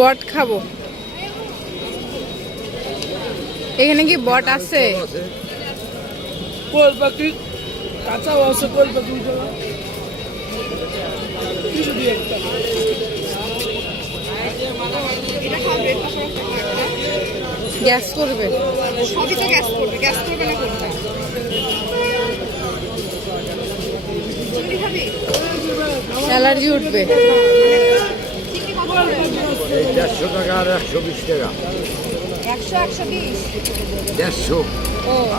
বট খাব। এখানে কি বট আছে? পাখি কাঁচাও পাখি একটা। গ্যাস করবে। সবই তো গ্যাস করবে গ্যাস করবে না কোনটা? অ্যালার্জি উঠবে। কত করে এই দেড়শো টাকা আর একশো বিশ টাকা। একশো একশো বিশ? দেড়শো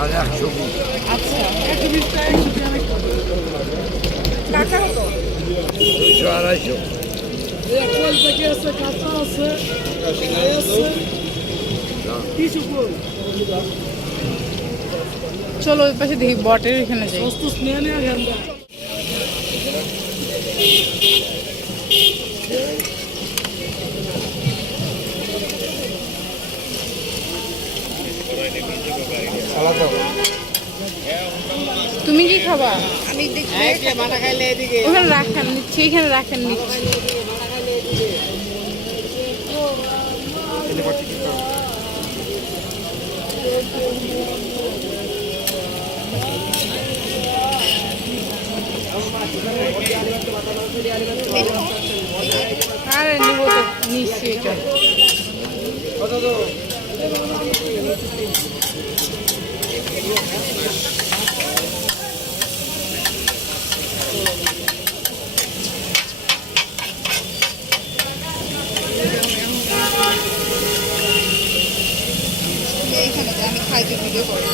আর একশো বিশ। আচ্ছা। দুইশো আড়াইশো। চলো ওই পাশে দেখি বটের এখানে যাই। স্নেহ তুমি কি খাবা? আমি দেখি। ওখানে রাখেন নিচ্ছি এখানে রাখেন নিচ্ছি আরে নিবো তো নিচ্ছি এটা। আমি খাইতে ভিডিও করব।